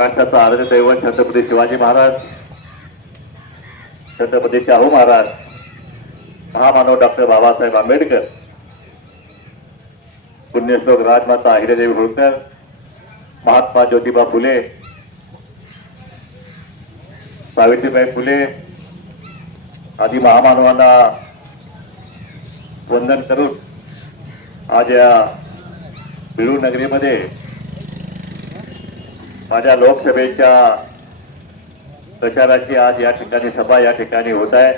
महाराष्ट्राचा आराध्य दैवत छत्रपती शिवाजी महाराज छत्रपती शाहू महाराज महामानव डॉक्टर बाबासाहेब आंबेडकर पुण्यश्लोक राजमाता अहिल्यादेवी होळकर महात्मा ज्योतिबा फुले सावित्रीबाई फुले आदी महामानवांना वंदन करून आज या बिळू नगरीमध्ये माझ्या लोकसभेच्या प्रचाराची आज या ठिकाणी सभा या ठिकाणी होत आहे.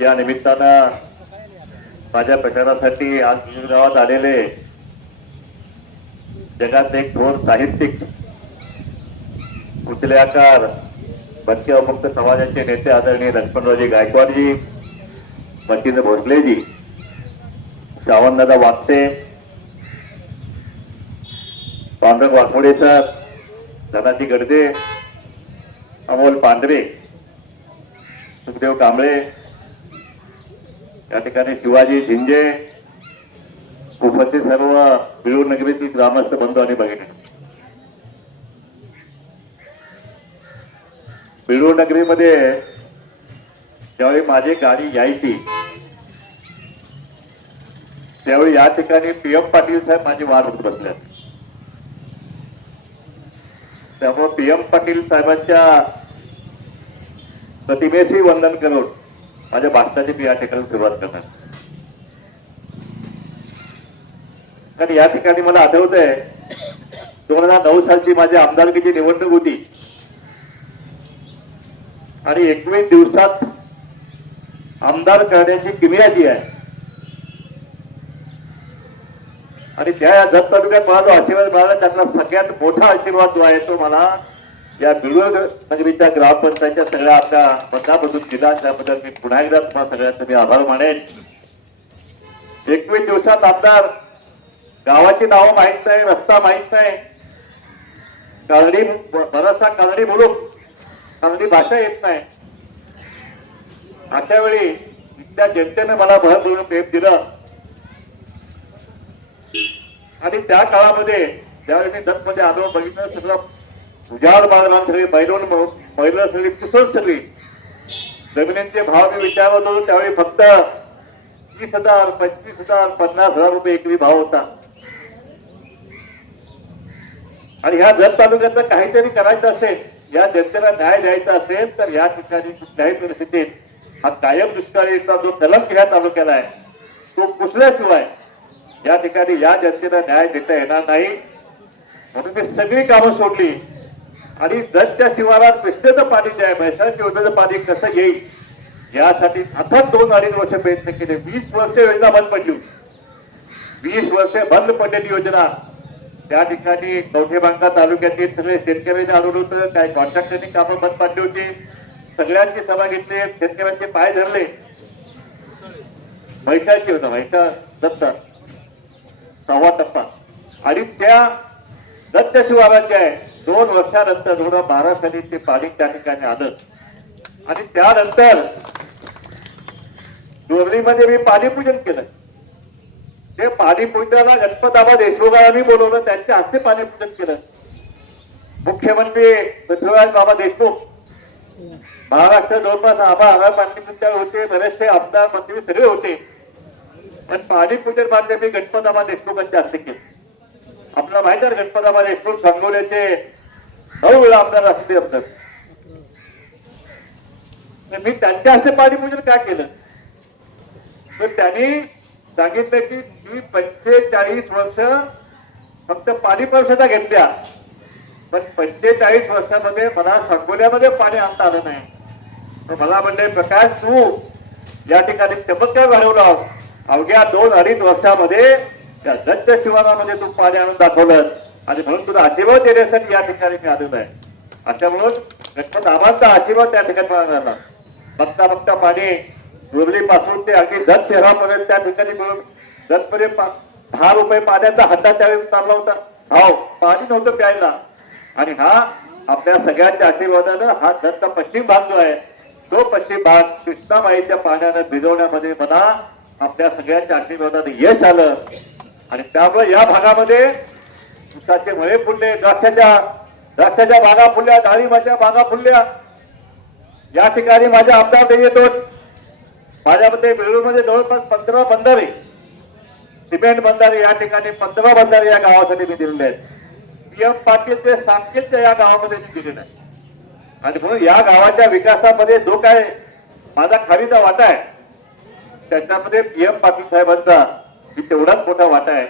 या निमित्तानं माझ्या प्रचारासाठी आज गावात आलेले जगात एक थोर साहित्यिक पुतळ्याकार भटके अमुक्त समाजाचे नेते आदरणीय लक्ष्मणरावजी गायकवाडजी मच्छिंद्र भोसलेजी श्रावणदादा वागते पांडुरंग वाघमोडे सर. धनाजी गडदे अमोल पांढरे सुखदेव कांबळे या ठिकाणी शिवाजी झिंजे उपस्थित सर्व बिळूर नगरीतील ग्रामस्थ बंधू आणि भगिनी. बिळूर नगरीमध्ये ज्यावेळी माझी गाडी यायची त्यावेळी या ठिकाणी पी एम पाटील साहेब माझी वाट होत बसल्या त्यामुळे पी एम पाटील साहेबांच्या प्रतिमेशी वंदन करून माझ्या भाषणाची मी या ठिकाणी सुरुवात करणार. कारण या ठिकाणी मला आठवत आहे दोन हजार नऊ सालची माझी आमदारकीची निवडणूक होती. आणि एकवीस दिवसात आमदार करण्याची किमया जी आहे आणि त्या या दत्त तालुक्यात मला जो आशीर्वाद मिळाला त्यातला सगळ्यात मोठा आशीर्वाद जो आहे तो मला या बिळूर नगरीच्या म्हणजे ग्रामपंचायतच्या सगळ्या आपल्या मतामधून दिला. त्याबद्दल मी पुन्हा एकदा तुम्हाला सगळ्यांचा मी आभार मानेन. एकवीस दिवसात आमदार गावाची नावं माहीत नाही रस्ता माहीत नाही. कानडी बराचसा कानडी बोलू कानडी भाषा येत नाही. अशा वेळी इथल्या जनतेनं मला भर देऊन प्रेम दिलं. आणि त्या काळामध्ये ज्यावेळी मी दत्तमध्ये आलो बघितलं सगळं उजाड बाजारात सगळी बैलोन बैल सगळी कुसळ सगळी. जमिनींचे भाव मी विचारत होतो त्यावेळी फक्त तीस हजार पंचवीस हजार पन्नास हजार रुपये एकरी भाव होता. आणि ह्या जत तालुक्यातलं काहीतरी करायचं असेल या जनतेला न्याय द्यायचा असेल तर या ठिकाणी कुठल्याही परिस्थितीत हा कायम दुष्काळीचा जो कलम ह्या तालुक्याला आहे तो पुसल्याशिवाय या ठिकाणी या जनतेला न्याय देता येणार नाही. म्हणून मी सगळी कामं सोडली. आणि जर त्या शिवारात कृष्णेचं पाणी जे आहे योजनेचं पाणी कसं येईल? यासाठी अथक दोन अडीच वर्ष प्रयत्न केले. वीस वर्ष योजना बंद पडली. वीस वर्ष बंद पडलेली योजना. त्या ठिकाणी कवठेबांका तालुक्यातील सगळे शेतकऱ्यांनी आढळून होतं. काही कॉन्ट्रॅक्टरनी कामं बंद पाडली होती. सगळ्यांची सभा घेतली. शेतकऱ्यांचे पाय धरले. म्हैसाळची होता म्हैसाळ दत्ता. सहावा टप्पा आणि त्या दत्त शिवारात जे आहे दोन वर्षानंतर दोन हजार बारा साली ते पाणी त्या ठिकाणी आलं. आणि त्यानंतर दोरलीमध्ये मी पाणीपूजन केलं. ते पाणीपूजनाला गणपताबा देशमुखांनी बोलवलं त्यांच्या हस्ते पाणीपूजन केलं. मुख्यमंत्री पृथ्वीराज बाबा देशमुख महाराष्ट्र जवळपास आबा आगार पाणीपूजन होते बरेचसे आमदार मंत्री सगळे होते. पण पाणीपूजन मान्य मी गणपताबा देशमुखांच्या हस्ते केले आपल्याला माहिती आहे गणपताबा देशमुख सांगोल्याचे नऊ वेळा आमदार असते आमदार मी त्यांच्या हस्ते पाणीपूजन का केलं? तर त्यांनी सांगितलं की मी पंचेचाळीस वर्ष फक्त पाणी परिषदा घेतल्या पण पंचेचाळीस वर्षामध्ये मला सांगोल्यामध्ये पाणी आणता आलं नाही. तर मला म्हणले प्रकाश तू या ठिकाणी चमत्कार घडवला. अवघ्या दोन अडीच वर्षामध्ये त्या दत्त शिवारामध्ये तू पाणी आणून दाखवलं आणि म्हणून तुला आशीर्वाद देण्यासाठी या ठिकाणी मी आलेलो आहे. अशा म्हणून गणपत आशीर्वाद त्या ठिकाणी मला मिळाला. बघता बघता पाणी दुर्ली पासून ते अगदी दत्त शहरापर्यंत त्या ठिकाणी मिळून दत्तपर्यंत पा- दहा रुपये पाण्याचा हद्दा त्यावेळेस चालला होता. हाव पाणी नव्हतं प्यायला. आणि हा आपल्या सगळ्यांच्या आशीर्वादानं हा दत्त पश्चिम भाग जो आहे तो पश्चिम भाग कृष्णाबाईच्या पाण्यानं भिजवण्यामध्ये मला आपल्या सगळ्यांच्या आशीर्वादाने यश आलं. आणि त्यामुळे या भागामध्ये उसाचे मळे फुलले द्राक्षाच्या द्राक्षाच्या बागा फुलल्या डाळिंबाच्या बागा फुलल्या. या ठिकाणी माझ्या आमदार येतो माझ्यामध्ये बेळूरमध्ये जवळपास पंधरा बंधारे सिमेंट बंधारे या ठिकाणी पंधरा बंधारे या गावासाठी मी दिलेले आहेत. पी एम पाटीलचे सांकेत या गावामध्ये मी दिलेलं आहे आणि म्हणून या गावाच्या विकासामध्ये जो काय माझा खालीचा वाटा आहे त्याच्यामध्ये पी एम पाटील साहेबांचा मी तेवढाच मोठा वाटा आहे.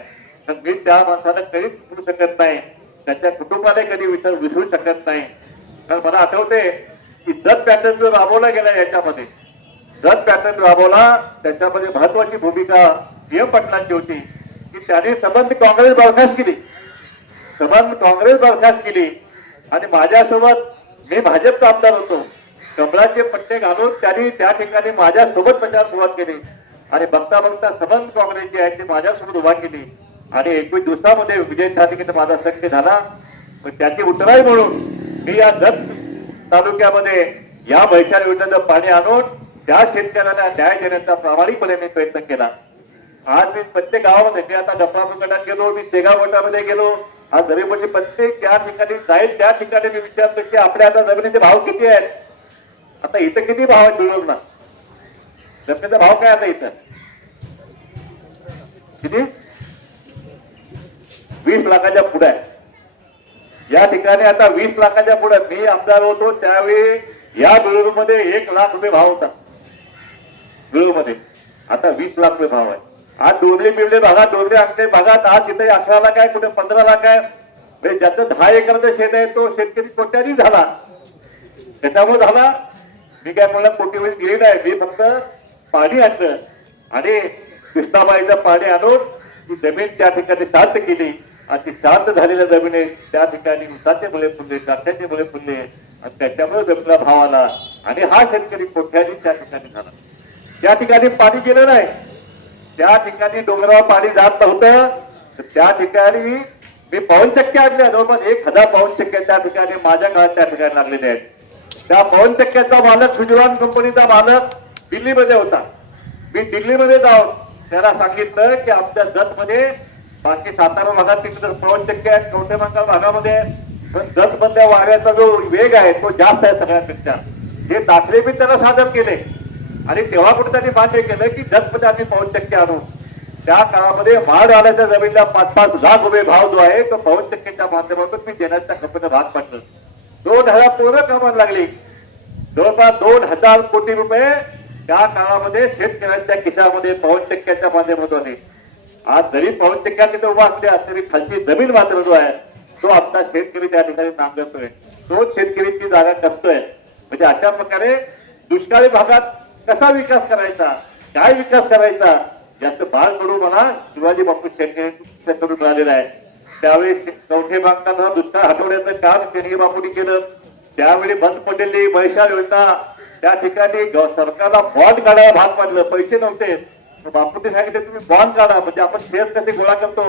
तर मी त्या माणसाला कधीच विसरू शकत नाही. त्याच्या कुटुंबाला कधी विसर विसरू शकत नाही. कारण मला आठवते की जत पॅटर्न जो राबवला गेला याच्यामध्ये जत पॅटर्न राबवला त्याच्यामध्ये महत्वाची भूमिका पी एम पाटलांची होती. की त्यांनी संबंध काँग्रेस बरखास्त केली. संबंध काँग्रेस बरखास्त केली. आणि माझ्यासोबत मी भाजपचा आमदार होतो. कमळाचे पट्टे घालून त्यांनी त्या ठिकाणी माझ्यासोबत प्रचार सुरुवात केली. आणि बघता बघता सबंध काँग्रेस जे आहे ते माझ्यासोबत उभा केली. आणि एकवीस दिवसामध्ये विजय साधिकेचा माझा शक्य झाला. पण त्याची उतराई म्हणून मी या दत्त तालुक्यामध्ये या बैठ्या योजनेचं पाणी आणून त्या शेतकऱ्यांना न्याय देण्याचा प्रामाणिकपणे मी प्रयत्न केला. आज मी प्रत्येक गावामध्ये मी आता डफरापूर गटात गेलो मी शेगाव गटामध्ये गेलो. आज जमीन प्रत्येक त्या ठिकाणी जाईल त्या ठिकाणी मी विचारतो की आपल्या आता जमिनीचे भाव किती आहेत? आता इथं किती भाव आहे बिळूरला जमिनीचा भाव काय आता इथं? किती? वीस लाखाच्या पुढे आहे. या ठिकाणी आता वीस लाखाच्या पुढे मी आमदार होतो त्यावेळी या बिळूरमध्ये एक लाख रुपये भाव होता. बिळूरमध्ये. आता वीस लाख रुपये भाव आहे. आज डोंबले मिळले भागात डोंबले आमच्या भागात आज तिथे अकरा लाख आहे कुठे पंधरा लाख आहे. म्हणजे ज्याचं दहा एकरचं शेत आहे तो शेतकरी कोट्यानी झाला. त्याच्यामुळे झाला मी काय मला कोटी वेळी गेली नाही. मी फक्त पाणी आणलं. आणि कृष्णाबाईचं पाणी आणून ती जमीन त्या ठिकाणी शांत केली. आणि ती शांत झालेल्या जमिनीत त्या ठिकाणी उसाचे मुळे फुलले द्राक्षाचे मुळे फुलले. आणि त्याच्यामुळे जमिनीला भाव आला. आणि हा शेतकरी कोठ्याने त्या ठिकाणी झाला? त्या ठिकाणी पाणी गेलं नाही त्या ठिकाणी डोंगरावर पाणी जात नव्हतं तर त्या ठिकाणी मी पाऊन चक्के आणल्या जवळपास एक हजार पाऊन चक्के त्या ठिकाणी माझ्या काळात त्या ठिकाणी लागलेले आहेत. त्या पाऊन टक्क्याचा मालक सुजवान कंपनीचा मालक दिल्लीमध्ये होता. मी दिल्लीमध्ये जाऊन त्याला सांगितलं की आमच्या जतमध्ये बाकी सातारा भागात तिकडे पाऊन टक्के आहेत कवठे मंगल भागामध्ये. पण जतमधल्या वाऱ्याचा जो वेग आहे तो जास्त आहे सगळ्यांपेक्षा. हे दाखले मी त्याला सादर केले. आणि तेव्हा कुठे त्यांनी मान्य केलं की जतमध्ये आम्ही पाऊन टक्के आणू. त्या काळामध्ये वाढ आल्याच्या जमिनीला पाच पाच लाख रुपये भाव जो आहे तो पाऊन टक्केच्या माध्यमातून मी देण्याच्या कंपनीला भाग पाडलं दोन हजार पूर्ण कामाला लागली. जवळपास दोन हजार कोटी रुपये त्या काळामध्ये शेतकऱ्यांच्या खिशामध्ये पाऊस टक्क्याच्या माध्यमातून आज जरी पाऊस टक्क्या तिथे उभा असल्या तरी खालची जमीन मात्र जो आहे तो आता शेतकरी त्या ठिकाणी नांगरतोय. शेतकरी शेतकरीची जागा करतोय. म्हणजे अशा प्रकारे दुष्काळी भागात कसा विकास करायचा काय विकास करायचा याचं भाग म्हणून मला शिवाजी बापू शेतकरी मिळालेला आहे. त्यावेळी चौथे बांधताना दुष्काळ हटवण्याचं काम शनी बापूंनी केलं. त्यावेळी बंद पडलेली पैशा योजना त्या ठिकाणी सरकारला बॉन्ड काढायला भाग पाडलं. पैसे नव्हते. तर बापूंनी तुम्ही बॉन्ड काढा. म्हणजे आपण शेअर्स कसे गोळा करतो?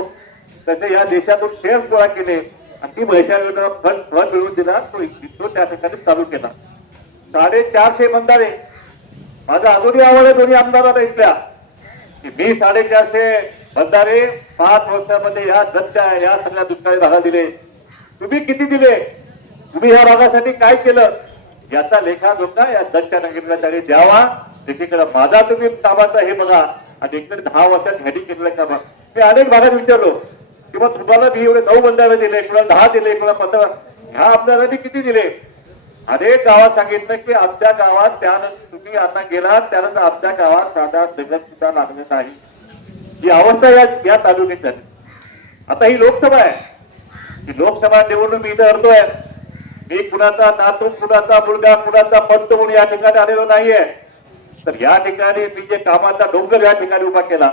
तसे या देशातून शेअर्स गोळा केले. आणि ती पैशा योजना फंड फंड मिळवून दिला. तो तो त्या ठिकाणी चालू केला. साडेचारशे मंदारे माझा अजूनही आवड आहे दोन्ही आमदारांना इथल्या. की मी साडेचारशे बंधारे पाच वर्षामध्ये या दत्त्या या सगळ्या दुष्काळी भागा दिले. तुम्ही किती दिले? तुम्ही ह्या भागासाठी काय केलं? याचा लेखा जोखा या दत्त्या नगरीला द्यावा. एकीकडे माझा तुम्ही कामाचा हे बघा. आणि इकडे दहा वर्षात ह्यानी केलेलं काम. मी अनेक भागात विचारलो किंवा तुम्हाला मी एवढे नऊ बंधारे दिले कुणाला दहा दिले कुणाला पंधरा? ह्या आमदारांनी किती दिले? अनेक गावात सांगितलं की आमच्या गावात त्यानंतर तुम्ही आता गेलात त्यानंतर आमच्या गावात साधा दगड सुद्धा लागले नाही. ही अवस्था या या तालुक्यात झाली. आता ही लोकसभा आहे. ही लोकसभा निवडणूक मी इथं हरतोय. मी कुणाचा नातू कुणाचा मुलगा कुणाचा पंत म्हणून या ठिकाणी आलेलो नाहीये. तर या ठिकाणी मी जे कामाचा डोंगर या ठिकाणी उभा केला.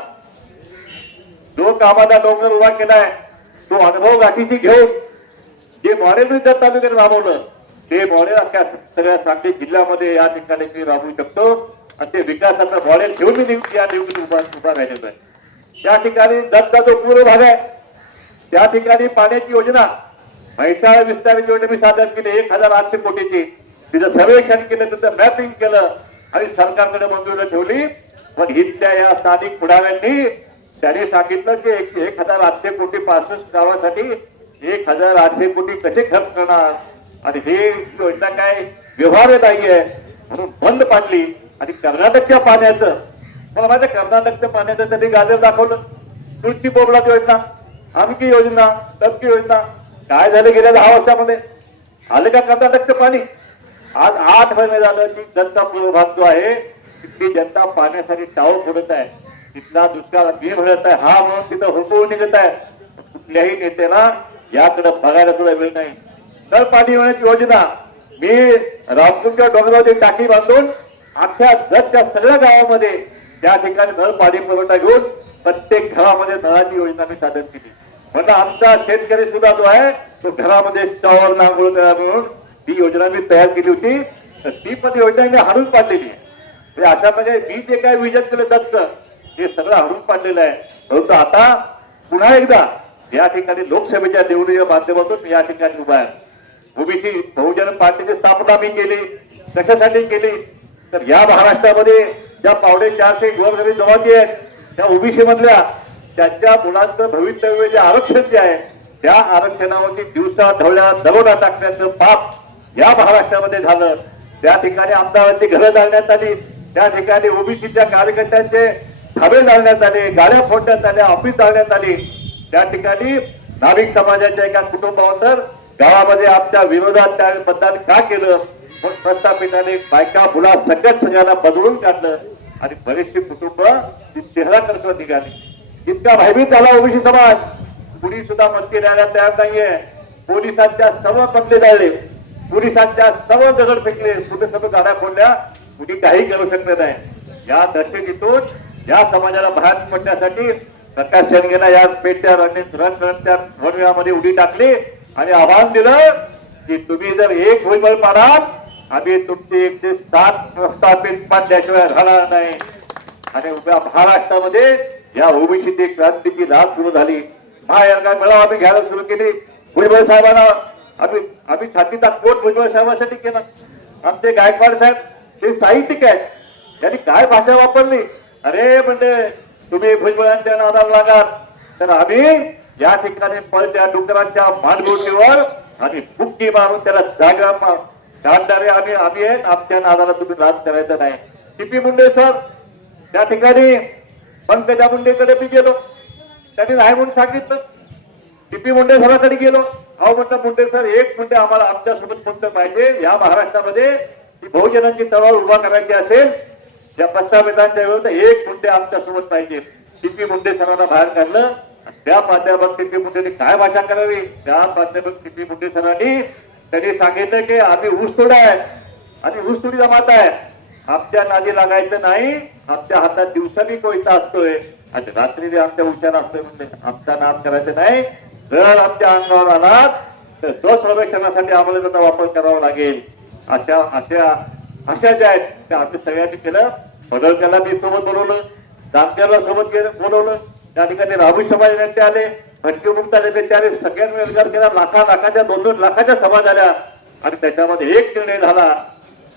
जो कामाचा डोंगर उभा केलाय तो अनुभव गाठीशी घेऊन जे मॉरेल मी तालुक्यात राबवलं ते मॉडेल अख्या सगळ्या सांगली जिल्ह्यामध्ये या ठिकाणी मी राबवू शकतो. आणि ते विकासाचं मॉडेल घेऊन मी या निवडणूक उभा उभा राहिलेलो आहे. त्या ठिकाणी दत्ता जो पूर्व भाग आहे त्या ठिकाणी पाण्याची योजना. म्हैसाळ विस्तार योजना मी सादर केली एक हजार आठशे कोटीची. तिचं सर्वेक्षण केलं तिचं मॅपिंग केलं आणि सरकारकडे मंजुरी ठेवली. पण इथल्या या स्थानिक पुढाऱ्यांनी त्यांनी सांगितलं की एक एक हजार आठशे कोटी पासष्ट गावासाठी एक हजार आठशे कोटी कसे खर्च करणार? आणि हे योजना काय व्यवहार्य आहे म्हणून बंद पाडली. आणि कर्नाटकच्या पाण्याचं मला माझ्या कर्नाटकच्या पाण्याचं त्यांनी गाजर दाखवलं. तुळशी बोबलात योजना आमकी योजना तमकी योजना काय झालं गेल्या दहा वर्षामध्ये? आलं का कर्नाटकचं पाणी? आज आठ महिने झालं की जनता पूर्वभाग जो आहे. तिथली जनता पाण्यासाठी टाव फोडत आहे. तिथला दुष्काळ मी म्हणत आहे. हा म्हणून तिथं हुकवून निघत आहे. कुठल्याही नेत्याला याकडे बघायला सुद्धा वेळ नाही. तर पाणी होण्याची योजना. मी रामपूरच्या डोंगरावरती टाकी बांधून अख्ख्या जगच्या सगळ्या गावामध्ये त्या ठिकाणी नळ पाणी पुरवठा घेऊन प्रत्येक घरामध्ये नळाची योजना मी सादर केली. म्हणजे आमचा शेतकरी सुद्धा जो आहे तो घरामध्ये स्टॉवर नांगोळ तयार म्हणून ती योजना मी तयार केली होती. तर ती पण योजना मी हरून पाडलेली आहे. म्हणजे अशा म्हणजे मी जे काय विजन केलं दत्त ते सगळं हाणून पाडलेलं आहे. परंतु आता पुन्हा एकदा या ठिकाणी लोकसभेच्या निवडणुकीच्या माध्यमातून मी या ठिकाणी उभा आहे. ओबीसी बहुजन पार्टीची स्थापना मी केली कशासाठी केली? तर या महाराष्ट्रामध्ये ज्या पावणे चारशे गोरगरीब जमाती आहेत त्या ओबीसी मधल्या त्यांच्या मुलांचं भवितव्य जे आरक्षण जे आहे त्या आरक्षणावरती दिवसा ढवळ्या दरोडा टाकण्याचं पाप या महाराष्ट्रामध्ये झालं. त्या ठिकाणी आमदारांची घरं जाळण्यात आली त्या ठिकाणी ओबीसीच्या कार्यकर्त्यांचे थाबे जाळण्यात आले गाड्या फोडण्यात आल्या ऑफिस जाळण्यात आली. त्या ठिकाणी नाविक समाजाच्या एका कुटुंबावर गावामध्ये आमच्या विरोधात त्या मतदान का केलं? पण प्रस्थापिताने बायका मुला सगळ्यात सगळ्यांना बदलून काढलं. आणि बरेचशी कुटुंब ती चेहरा करत निघाली. इतका भयभीत झाला ओबीसी समाज. कुणी सुद्धा मस्ती द्यायला तयार नाहीये. पोलिसांच्या सर्व बदले जाळले. पोलिसांच्या सर्व दगड फेकले. कुठे सर्व गाड्या फोडल्या कुणी काही करू शकले नाही. या दहशतीतून या समाजाला बाहेर पडण्यासाठी प्रकाश शेंगेला या पेटच्या रणनीत उडी टाकली. आणि आव्हान दिलं की तुम्ही जर एक भुजबळ पाडाल आम्ही तुमचे एकशे सात प्रस्थापित पाडल्याशिवाय राहणार नाही. आणि उभ्या महाराष्ट्रामध्ये या ओबीसीची क्रांतीची लाभ सुरू झाली. महायंगा मेळावा आम्ही घ्यायला सुरू केली. भुजबळ साहेबांना आम्ही आम्ही छातीचा कोट भुजबळ साहेबांसाठी केला. आमचे गायकवाड साहेब ते साहित्यिक आहेत. त्यांनी काय भाषा वापरली? अरे म्हणजे तुम्ही भुजबळांच्या नादाला लागाल तर आम्ही या ठिकाणी पळत्या डुकरांच्या मानगोटीवर आणि बुक्की मारून त्याला जागा मा- काढणारे आम्ही आम्ही आहेत. आमच्या नादाला तुम्ही लाच करायचं नाही. TP Munde sir. त्या ठिकाणी पंकजा मुंडेकडे मी गेलो. त्यांनी नाही म्हणून सांगितलं. टीपी मुंडे सराकडे गेलो. अहो म्हटलं मुंडे सर एक मुंडे आम्हाला आमच्यासोबत कोणतं पाहिजे? या महाराष्ट्रामध्ये बहुजनांची तळावर उभा करायची असेल या प्रस्तावितांच्या विरुद्ध एक मुंडे आमच्यासोबत पाहिजे. टीपी मुंडे सरांना बाहेर काढलं. त्या माध्यमात टीपी मुंडेने काय भाषा करावी? त्या माध्यमात टीपी मुंडे सरांनी. त्यांनी सांगितलं की आम्ही ऊसतोड आहे. आणि ऊसतोडी जमात आहे. आमच्या नादी लागायचं नाही. आमच्या हातात दिवसानी कोयता असतोय. आणि रात्री आमच्या उच्चार असतोय म्हणजे आमचा नाम करायचं नाही. जर आमच्या अंगावर आलात तर स्वसंरक्षणासाठी आम्हाला त्याचा वापर करावा लागेल. अशा अशा अशा ज्या आहेत त्या आम्ही सगळ्यांनी केलं. बदलत्याला मी सोबत बोलवलं. दामक्याला सोबत गेलं बोलवलं. त्या ठिकाणी राहुल समाज नेते आले भटके नेते आले सगळ्यांनी रोजगार केला लाखा लाखाच्या दोन दोन लाखाच्या सभा झाल्या. आणि त्याच्यामध्ये एक निर्णय झाला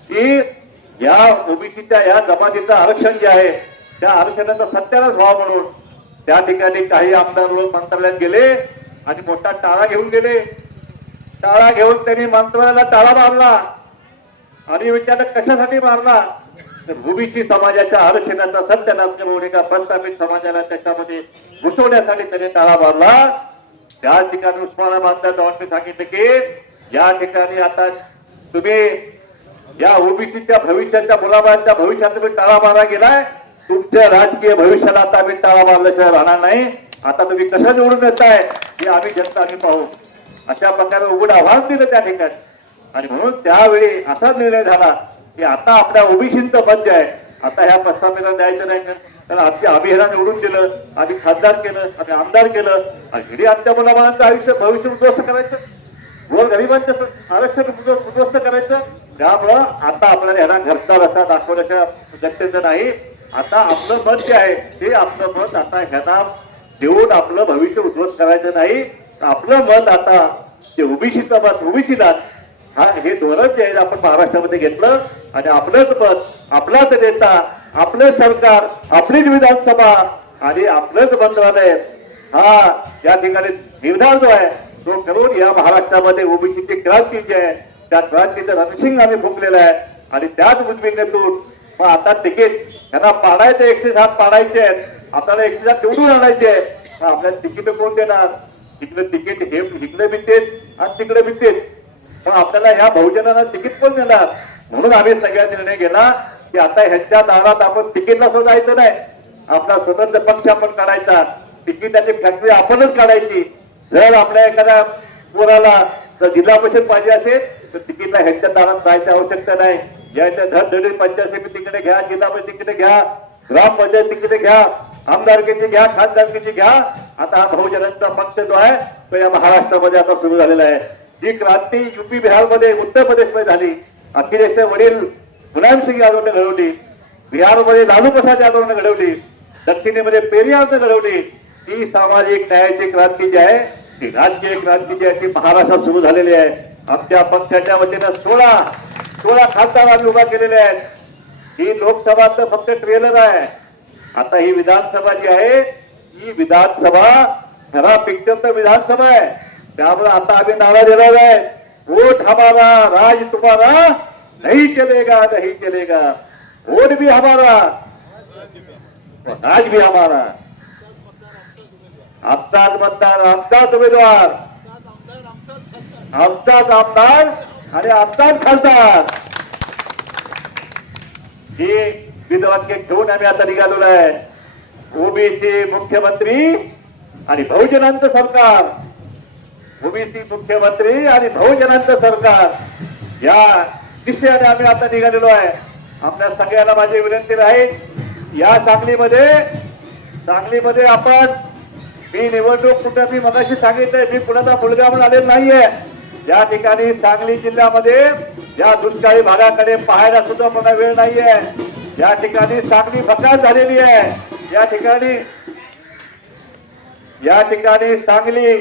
की या ओबीसीच्या या जमातीचं आरक्षण जे आहे त्या आरक्षणाचा सत्यानाच व्हावा म्हणून. त्या ठिकाणी काही आमदार रोज मंत्रालयात गेले आणि मोठा टाळा घेऊन गेले. टाळा घेऊन त्यांनी मंत्रालयाला टाळा मारला. आणि विचारलं कशासाठी मारला? ओबीसी समाजाच्या आरक्षणाचा सत्यानाश होणे का प्रस्थापित समाजाला त्याच्यामध्ये घुसवण्यासाठी त्याने टाळा मारला. त्या ठिकाणी उस्मानाबादच्या जवानने सांगितलं की या ठिकाणी आता तुम्ही या ओबीसीच्या भविष्याच्या मुलाबाळांच्या भविष्यात तुम्ही टाळा मारा गेलाय. तुमच्या राजकीय भविष्याला आता आम्ही टाळा मारल्याशिवाय राहणार नाही. आता तुम्ही कसं निवडून येताय हे आम्ही जनता आम्ही पाहू. अशा प्रकारे उघड आव्हान दिलं त्या ठिकाणी. आणि म्हणून त्यावेळी असा निर्णय झाला की आता आपल्या ओबीसीचं मत जे आहे. आता ह्या प्रस्तावित द्यायचं नाही. कारण आमच्या अभियाना निवडून दिलं आम्ही खासदार केलं आम्ही आमदार केलं. आणि घरी आमच्या मुलाबाळांचं आयुष्य भविष्य उद्ध्वस्त करायचं. गोर गरिबांचं आरक्षण उद्ध्वस्त करायचं. त्यामुळं आता आपल्याला ह्याला घरचा रस्ता दाखवण्याच्या गरजेचं नाही. आता आपलं मत जे आहे ते आपलं मत आता ह्यांना देऊन आपलं भविष्य उद्ध्वस्त करायचं नाही. आपलं मत आता ते ओबीसीचं मत ओबीसीला हा हे धोरण जे आहे आपण महाराष्ट्रामध्ये घेतलं. आणि आपलंच पद आपलाच नेता आपलं सरकार आपलीच विधानसभा आणि आपलंच मंत्रालय. हा या ठिकाणी निर्धार जो आहे तो करून या महाराष्ट्रामध्ये ओबीसीची क्रांती जी आहे त्या क्रांतीचं रणसिंग आम्ही फुंकलेलं आहे. आणि त्याच उद्विग्नतून मग आता तिकीट त्यांना पाडायचं एकशे सात पाडायचे आहेत. आपल्याला एकशे सात निवडून आणायचे आपल्याला तिकीट कोण देणार? तिकडे तिकीट हे इकडे बितेच आणि तिकडे बितेच पण आपल्याला ह्या बहुजनांना तिकीट पण देणार? म्हणून आम्ही सगळ्या निर्णय घेला की आता ह्यांच्या दारात आपण तिकीटला सुद्धा जायचं नाही. आपला स्वतंत्र पक्ष आपण काढायचा. तिकिटाची फॅक्टरी आपणच काढायची. जर आपल्या एखाद्या पोराला जर जिल्हा परिषद पाहिजे असेल तर तिकीटला ह्यांच्या दारात जायची आवश्यकता नाही. याच्या धडधडी पंचायत समिती तिकडे घ्या जिल्हा परिषद तिकडे घ्या ग्रामपंचायत तिकडे घ्या आमदारकीची घ्या खासदारकीची घ्या. आता हा बहुजनांचा पक्ष जो आहे तो या महाराष्ट्रामध्ये आता सुरू झालेला आहे. जी क्रांती युपी बिहारमध्ये उत्तर प्रदेशमध्ये झाली. अखिलेशचे वडील मुलायमसिंग यादवने घडवली. बिहारमध्ये लालू प्रसाद यादवने घडवली. दक्षिणेमध्ये पेरियारने घडवली. ती सामाजिक न्यायाची क्रांती जी आहे ती राजकीय क्रांती जी आहे ती महाराष्ट्रात सुरू झालेली आहे. आमच्या पक्षाच्या वतीनं सोळा सोळा खासदार आम्ही उभा केलेले आहेत. ही लोकसभा तर फक्त ट्रेलर आहे. आता ही विधानसभा जी आहे ही विधानसभा खरा पिक्चर तर विधानसभा आहे. त्यामुळे आता आम्ही नारा देणार आहे. वोट हमारा राज तुम्हाला नहीं चलेगा नाही चलेगा. वोट भी हमारा राज भी हमारा. आमचाच मतदार आमचाच उमेदवार आमचाच आमदार आणि आमचाच खासदार. हे विधवाक्य घेऊन आम्ही आता निघालेलो आहे. ओबीसी मुख्यमंत्री आणि बहुजनांचं सरकार. ओबीसी मुख्यमंत्री आणि बहुजनांचं सरकार. या दिशेने आम्ही आता निघालेलो आहे. आपल्या सगळ्यांना माझी विनंती राहील या सांगलीमध्ये सांगलीमध्ये आपण मी निवडणूक कुठं मी मगाशी सांगितलंय मी कुणाचा मुलगा म्हणून आलेला नाहीये. या ठिकाणी सांगली जिल्ह्यामध्ये या दुष्काळी भागाकडे पाहायला सुद्धा मला वेळ नाहीये. या ठिकाणी सांगली भकास झालेली आहे. या ठिकाणी या ठिकाणी सांगली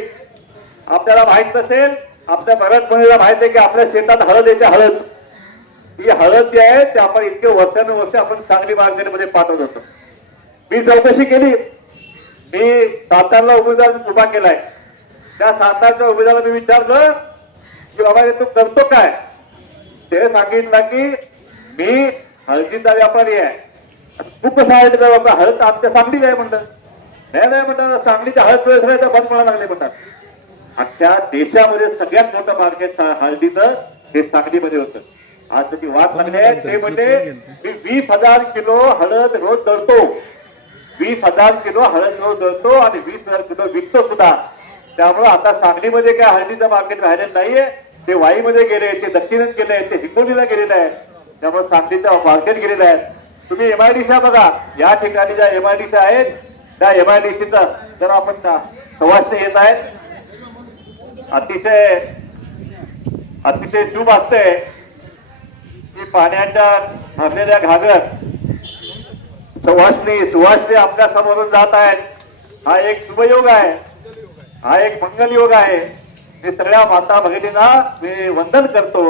आपल्याला माहीत नसेल आपल्या मराठवाड्याला माहीत आहे की आपल्या शेतात हळद येते हळद. ही हळद जी आहे ते आपण इतके वर्षानुवर्ष आपण सांगली मार्केटमध्ये पाठवत होतो. मी चौकशी केली. मी सातारला उमेदवार उभा केलाय. त्या सातारच्या उमेदवाराला मी विचारलं की बाबा हे तू करतो काय? ते सांगितलं की मी हळदीचा व्यापारी आहे. तू कसं आहे बाबा हळद आमच्या सांगलीच आहे म्हणतात. नाही नाही म्हणतात सांगलीच्या हळद वेळेस बंद पडायला लागले म्हणतात. अख्ख्या देशामध्ये सगळ्यात मोठं मार्केट हळदीचं हे सांगलीमध्ये होतं. आज त्याची वाद लागली आहे ते म्हणजे मी वीस हजार किलो हळद रोज दळतो. वीस हजार किलो हळद रोज दळतो आणि वीस हजार किलो विकतो सुद्धा. त्यामुळे आता सांगलीमध्ये काय हळदीचं मार्केट राहिलेलं नाहीये. ते वाईमध्ये गेले ते दक्षिणेत गेले ते हिंगोलीला गेलेलं आहे त्यामुळे सांगलीचं मार्केट गेलेलं आहे. तुम्ही एमआयडीसी बघा. या ठिकाणी ज्या एमआयडीसी आहेत त्या एमआयडीसीचा जर आपण सवासने येत आहेत अतिशय अतिशय शुभ असते की पाण्याच्या भरलेल्या घागर सुवासनी सुवासनी आपल्या समोरून जात आहेत. हा एक शुभयोग आहे. हा एक मंगल योग आहे. मी सगळ्या माता भगिनींना मी वंदन करतो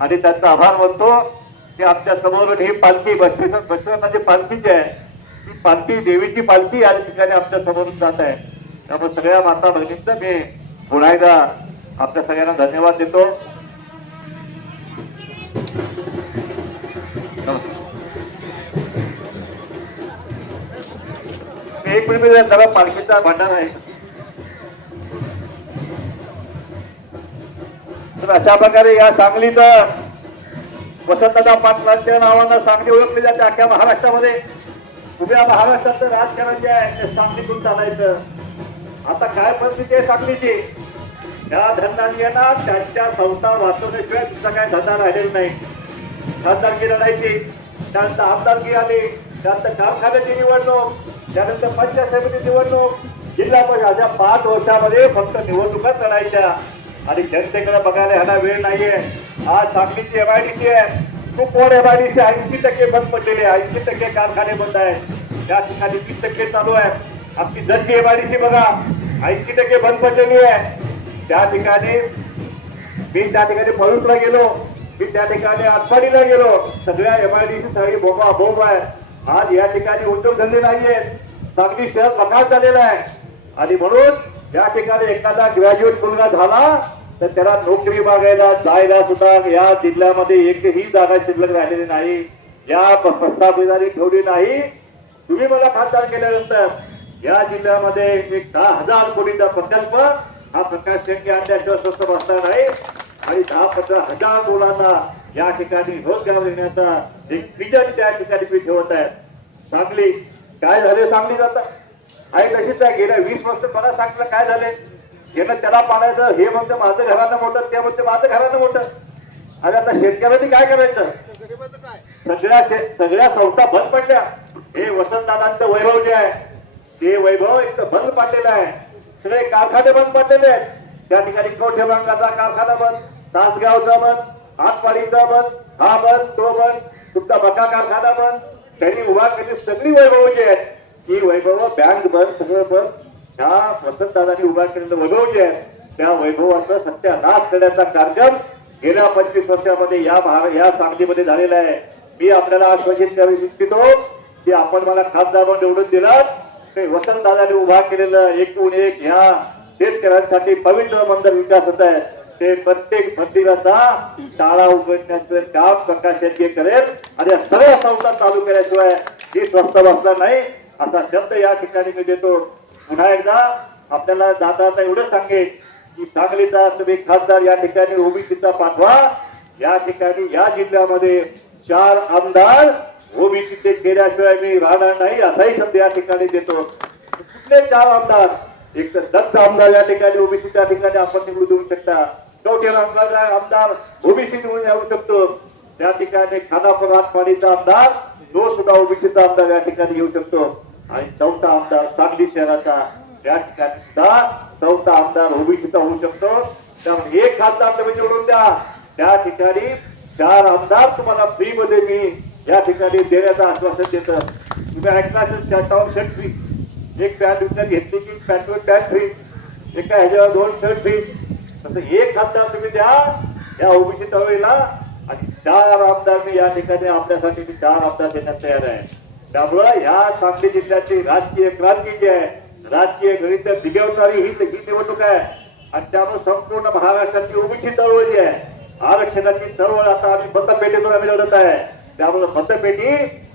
आणि त्यांचा आभार मानतो की आमच्या समोरून ही पालखी बसवेश्वर बसवेश्वराची पालखी जी आहे ती पालखी देवीची पालखी या ठिकाणी आमच्या समोरून जात आहे. त्यामुळे सगळ्या माता भगिनींचं मी पुन्हा एकदा आपल्या सगळ्यांना धन्यवाद देतो. एक मिनिट त्याला पालखीचा भांडार आहे. तर अशा प्रकारे या सांगलीत वसंतदा पाटलांच्या नावानं सांगली ओळखली जाते अख्ख्या महाराष्ट्रामध्ये. उभ्या महाराष्ट्राचं राजकारण जे आहे ते सांगलीतून चालायचं. आता काय परिस्थिती आहे सांगलीची? त्या धंदांना त्यांच्या संस्था वाचवण्याशिवाय दुसरा काय धंदा राहिलेला नाही. खासदारकी लढायची त्यानंतर आमदारकी आली त्यानंतर कारखान्याची निवडणूक त्यानंतर पंचायत समिती निवडणूक जिल्हा परिषद अशा पाच वर्षामध्ये फक्त निवडणुकाच लढायच्या. आणि जनतेकडे बघायला ह्याला वेळ नाहीये. आज सांगलीची सी आहे. खूप मोठ सी ऐंशी टक्के बंद पडलेले आहे. ऐंशी टक्के कारखाने बंद आहेत. त्या ठिकाणी वीस टक्के चालू आहे. आपली जशी एम आय डी सी बघा. ऐंशी टक्के बंद पडलेली आहे. त्या ठिकाणी मी त्या ठिकाणी फळूटला गेलो मी त्या ठिकाणी आतपाडीला गेलो. सगळ्या एमआयडीसी सगळी भोगा भोग आहे. आज या ठिकाणी उद्योगधंदे नाहीये सांगली शहर बकाल झालेला आहे. आणि म्हणून या ठिकाणी एखादा ग्रॅज्युएट मुलगा झाला तर त्याला नोकरी मागायला जायला सुद्धा या जिल्ह्यामध्ये एकही जागा शिल्लक राहिलेली नाही. या प- ठेवली नाही. तुम्ही मला खासदार केल्यानंतर या जिल्ह्यामध्ये एक दहा हजार कोटीचा प्रकल्प हा प्रकाश शेंगे आणल्याशिवाय स्वस्त बसणार नाही आणि दहा पंधरा हजार मुलांना या ठिकाणी रोजगार देण्याचा एक विजन त्या ठिकाणी मी ठेवत आहे सांगली काय झाले सांगली जाता आहे तशीच आहे. गेल्या वीस वर्ष मला सांगितलं काय झाले? गेलं त्याला पाडायचं हे म्हणतं माझं घरानं मोठं ते म्हणते माझं घरानं मोठं. अरे आता शेतकऱ्यांनी काय करायचं? सगळ्या सगळ्या संस्था बंद पडल्या. हे वसंतदादांचं वैभव जे आहे ते वैभव एक बंद पडलेलं आहे. सगळे कारखाने बंद पडलेले आहेत. त्या ठिकाणी कोठे रंगाचा कारखाना बंद तासगावचा बंद हातवाडीचा बंद हा बंद तो बंद तुमचा मका कारखाना बंद. त्यांनी उभा केली सगळी वैभव जी आहेत. ती वैभव बँक बंद सगळं बंद. ह्या वसंतदादांनी उभा केलेलं वैभव जे आहेत. त्या वैभवाचा सत्यानाश करण्याचा कार्यक्रम गेल्या पंचवीस वर्षामध्ये या महारा या सांगलीमध्ये झालेला आहे. मी आपल्याला आश्वासित करू इच्छितो की आपण मला खासदार निवडून दिलं ते वसंतदादांनी उभा केलेलं एकूण एक ह्या शेतकऱ्यांसाठी पवित्र मंदिर विकास होत आहे. ते प्रत्येक मंदिराचा शाळा उघडण्याचं काम प्रकाश शेट्टी करेल आणि या सगळ्या संस्था चालू केल्याशिवाय ही स्वस्त बसणार नाही असा शब्द या ठिकाणी मी देतो. पुन्हा एकदा आपल्याला दादा आता एवढं सांगेन की सांगलीचा तुम्ही खासदार या ठिकाणी ओबीसीचा पाठवा. या ठिकाणी या जिल्ह्यामध्ये चार आमदार ओबीसीचे केल्याशिवाय मी राहणार नाही असाही शब्द या ठिकाणी देतो. कुठले चार आमदार? एक तर दत्त आमदार या ठिकाणी ओबीसीच्या ठिकाणी आपण निवडून देऊ शकता. चौथे आमदार आमदार ओबीसी निवडून येऊ शकतो. त्या ठिकाणी खानापूर पाणीचा आमदार तो सुद्धा ओबीसीचा आमदार या ठिकाणी येऊ शकतो. आणि चौथा आमदार सांगली शहराचा त्या ठिकाणी सुद्धा चौथा आमदार ओबीसीचा होऊ शकतो. त्यामुळे एक खासदार तुम्ही निवडून द्या. त्या ठिकाणी चार आमदार तुम्हाला फ्रीमध्ये मी या ठिकाणी देण्याचं आश्वासन देतं. तुम्ही ऐकलं असेल शर्टावर शर्ट फ्री एक पॅन्ट विकत घेतली की पॅन्टवर पॅन्ट फ्री एका ह्याच्यावर दोन शर्ट फ्री तसं एक आमदार तुम्ही द्या या ओबीसी चळवळीला आणि चार आमदार मी या ठिकाणी आपल्यासाठी मी चार आमदार देण्यास तयार आहे त्यामुळं ह्या सांगली जिल्ह्याची राजकीय क्रांती जी आहे राजकीय गणित दिगवणारी ही ही निवडणूक आहे. आणि त्यामुळे संपूर्ण महाराष्ट्राची ओबीसी चळवळ जी आहे आरक्षणाची चळवळ आता आम्ही मतपेटीतून आम्ही लढत आहे. त्यामुळे मतपेटी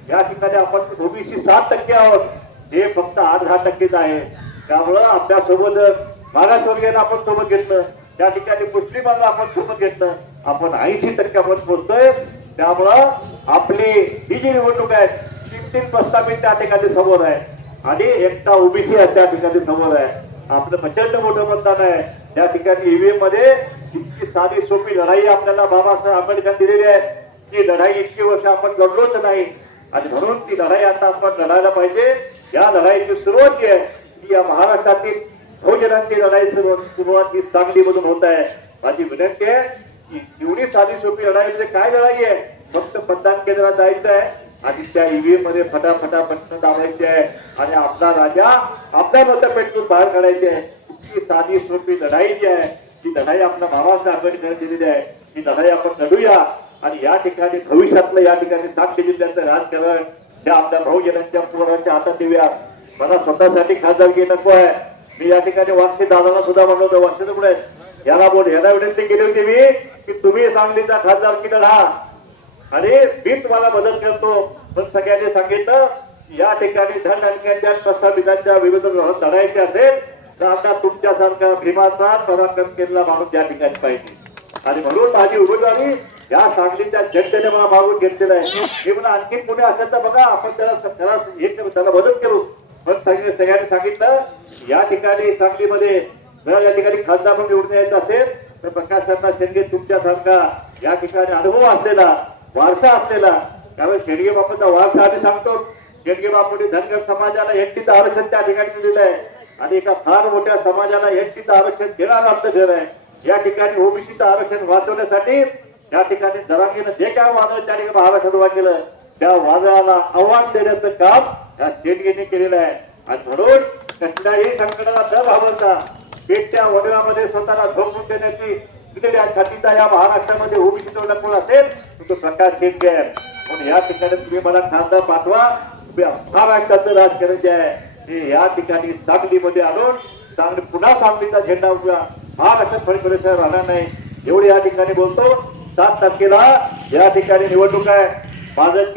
या ठिकाणी आपण ओबीसी सात टक्के आहोत. हे फक्त आठ दहा टक्केच आहे. त्यामुळं आपल्यासोबत मागासवर्गीयांना आपण सोबत घेतलं. त्या ठिकाणी मुस्लिमांना आपण सोबत घेतलं. आपण ऐंशी टक्के आपण पोहोचतोय त्यामुळं आपली ही जी निवडणूक आहे तीन तीन प्रस्तावित त्या ठिकाणी समोर आहे. आणि एकटा ओबीसी त्या ठिकाणी समोर आहे. आपलं प्रचंड मोठं मतदान आहे. त्या ठिकाणी ईव्हीएममध्ये इतकी साधी सोपी लढाई आपल्याला बाबासाहेब आंबेडकर दिलेली आहे. ती लढाई इतकी वर्ष आपण लढलोच नाही. आणि म्हणून ती लढाई आता आपण लढायला पाहिजे. या लढाईची सुरुवात जी आहे ती या महाराष्ट्रातील बहुजनांची लढाई सुरुवात सुरुवात ही सांगलीमधून होत आहे. माझी विनंती आहे की एवढी साधी सोपी लढाई म्हणजे काय लढाई आहे? फक्त मतदान केंद्रात जायचं आहे आणि त्या ईव्हीएममध्ये फटाफटा बटन दाबायचे आहे. आणि आपला राजा आपल्या मतपेटून बाहेर काढायचे आहे. इतकी साधी सोपी लढाई जी आहे ती लढाई आपल्या बाबासाहेब आंबेडकर दिलेली आहे. ही लढाई आपण लढूया. आणि या ठिकाणी भविष्यातलं या ठिकाणी साक्ष जिल्ह्याचं राजकारण त्या आपल्या भाऊजनांच्या पोरांच्या हातात देऊया मला स्वतःसाठी खासदारकी नको आहे. मी या ठिकाणी वागसे दादाला सुद्धा म्हणलं होतं वागसे पुढे याला बोल याला विनंती केली होती मी की तुम्ही सांगलीचा खासदारकी लढा. आणि मी तुम्हाला मदत करतो. पण सगळ्यांनी सांगितलं या ठिकाणी धन आणण्याच्या प्रस्तावितांच्या विविध लढायचे असेल तर आता तुमच्यासारखा भीमाचा पराक्रम केलेला माणूस या ठिकाणी पाहिजे. आणि म्हणून माझी उमेदवारी या सांगलीच्या जनतेने मला मागून घेतलेलं आहे. मी म्हणा आणखी पुणे असेल तर बघा आपण त्याला त्याला हे त्याला मदत करू. पण सगळ्यांनी सांगितलं या ठिकाणी सांगलीमध्ये जर या ठिकाणी खासदार म्हणून निवडून यायचं असेल तर प्रकाश शर्मा शेंडगे तुमच्यासारखा या ठिकाणी अनुभव असलेला वारसा असलेला त्यामुळे शेडगे बापूंचा वारसा आम्ही सांगतो. शेडगे बापूंनी धनगर समाजाला एकटीचं आरक्षण त्या ठिकाणी दिलेलं आहे. आणि एका फार मोठ्या समाजाला एकटीचं आरक्षण देणार आमचं घर आहे. या ठिकाणी ओबीसीचं आरक्षण वाचवण्यासाठी या ठिकाणी जरांगीनं जे काय वादळ त्या ठिकाणी महाराष्ट्रात उभा केलं त्या वादळाला आव्हान देण्याचं काम या शेटगेने केलेलं आहे. आणि म्हणून कसल्याही संकटाला न घाबरता पेटच्या वडिलामध्ये स्वतःला झोपून देण्याची दिलेल्या छातीचा या महाराष्ट्रामध्ये ओबीसीचा कोण असेल तो प्रकाश शेटगे आहे. म्हणून या ठिकाणी तुम्ही मला खासदार पाठवा. महाराष्ट्राचं राजकारण जे आहे हे या ठिकाणी सांगलीमध्ये आणून सांगली पुन्हा सांगलीचा झेंडा उठला महाराष्ट्र फडणवीस राहणार नाही. एवढी या ठिकाणी बोलतो. सात तारखेला या ठिकाणी निवडणूक आहे. माझं